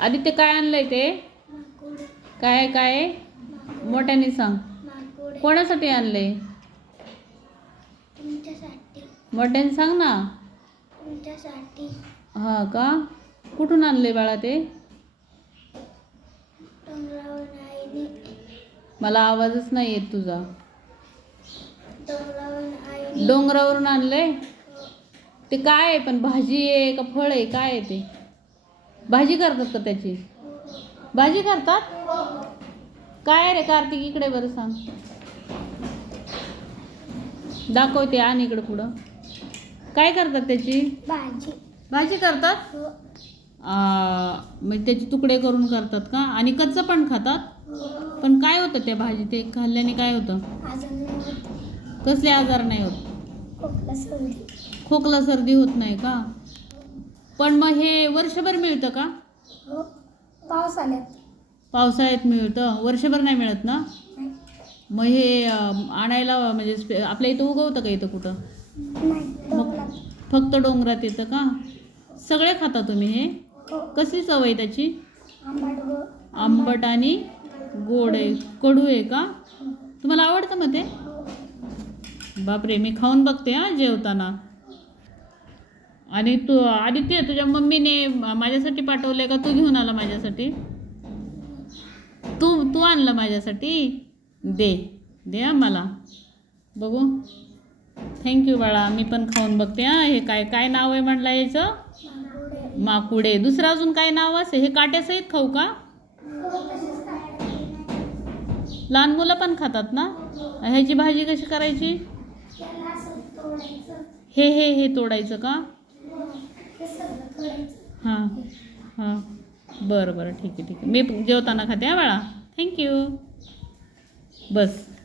आदित्य काय आणलंय ते? काय काय? मोठ्याने सांग. कोणासाठी आणलंय? मोठ्याने सांग ना. हा का? कुठून आणलंय बाळा ते? मला आवाजच नाही येत तुझा. डोंगरावरून आणलंय? ते काय आहे? पण भाजी आहे का फळ आहे? काय आहे ते? भाजी करतात का त्याची? भाजी करतात? काय रे कार्तिक इकडे बरं सांग. दाखवते आण इकडं पुढं. काय करतात त्याची? भाजी. भाजी करतात? हो. म्हणजे त्याचे तुकडे करून करतात का? आणि कच्चं पण खातात? पण काय होतं त्या भाजी? ते खाल्ल्याने काय होतं. कसले आजार नाही होत? खोकला सर्दी. खोकला सर्दी होत नाही का? पण मग हे वर्षभर मिळतं का? हो पावसाळ्यात. पावसाळ्यात मिळतं. वर्षभर नाही मिळत ना? मग हे अं, आणायला म्हणजे स्पे- आपल्या इथं उगवतं का इथं कुठं? नाही डोंगरात. फक्त डोंगरात येतं का? सगळे खाता तुम्ही हे? हो. कसली चव आहे त्याची? आंबट गो आंबट आणि गोड आहे. कडू आहे का? तुम्हाला आवडतं मग ते? हो. बापरे मी खाऊन बघते हा जेवताना. आणि तू आदित्य तुझ्या मम्मीने माझ्यासाठी पाठवले का? तू घेऊन आला माझ्यासाठी. तू तू आणलं माझ्यासाठी? दे दे आम्हाला मला. बघू. थँक्यू बाळा मी पण खाऊन बघते हां. हे काय काय नाव आहे म्हटलं याचं? माकुडे. दुसरं अजून काय नाव असेल हे काट्यासहित खाऊ का? लहान मुलं पण खातात ना? ह्याची भाजी कशी करायची? हे हे हे तोडायचं का हो हे सगळं तोडायचं हां हां. बरं बरं. ठीक आहे ठीक आहे. मी जेवताना खाते हा बाळा. थँक्यू बस.